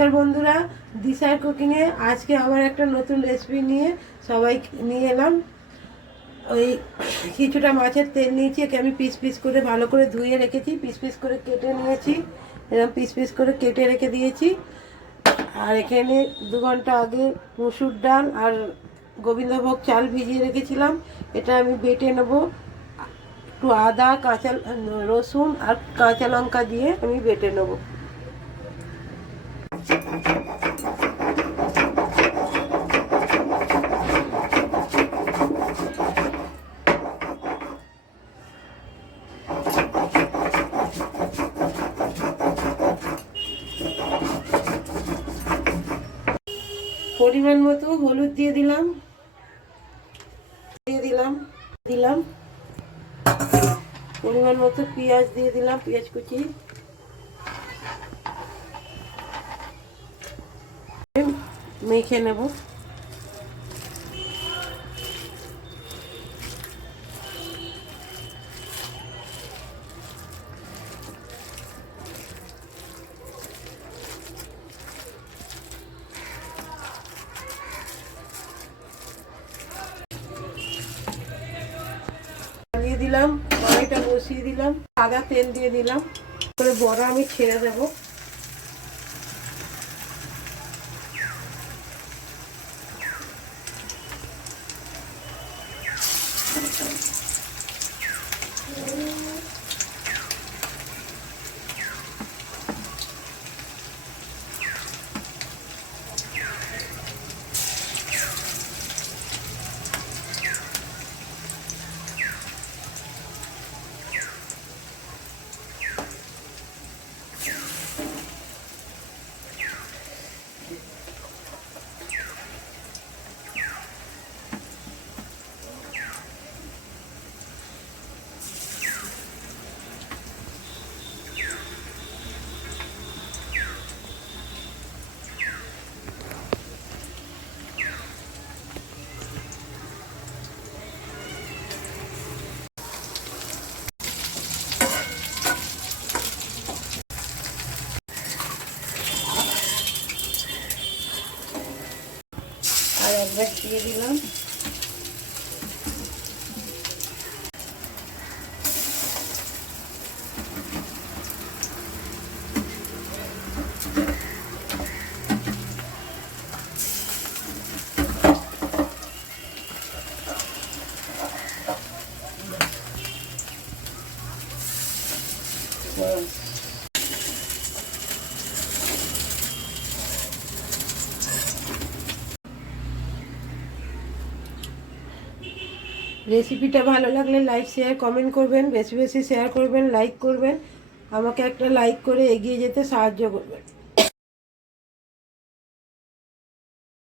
নমস্কার বন্ধুরা, দিশার কুকিংয়ে আজকে আবার একটা নতুন রেসিপি নিয়ে সবাই নিয়ে এলাম। ওই কিছুটা মাছের তেল নিয়েছি, একে আমি পিস পিস করে ভালো করে ধুয়ে রেখেছি, পিস পিস করে কেটে নিয়েছি, এরকম পিস পিস করে কেটে রেখে দিয়েছি। আর এখানে 2 ঘন্টা আগে মসুর ডাল আর গোবিন্দভোগ চাল ভিজিয়ে রেখেছিলাম, এটা আমি বেটে নেব। একটু আদা, কাঁচা রসুন আর কাঁচা লঙ্কা দিয়ে আমি বেটে নেব। পরিমাণ মতো হলুদ দিয়ে দিলাম, পরিমাণ মতো পেঁয়াজ দিয়ে দিলাম, পেঁয়াজ কুচি, মেখে নেব। দিয়ে দিলাম, কড়াইটা বসিয়ে দিলাম, সাদা তেল দিয়ে দিলাম, করে বড়া আমি ছেড়ে দেবো। আর একবার দিয়ে দিলাম। রেসিপিটা ভালো লাগলে লাইক শেয়ার কমেন্ট করবেন, বেশি বেশি শেয়ার করবেন, লাইক করবেন, আমাকে একটা লাইক করে এগিয়ে যেতে সাহায্য করবেন।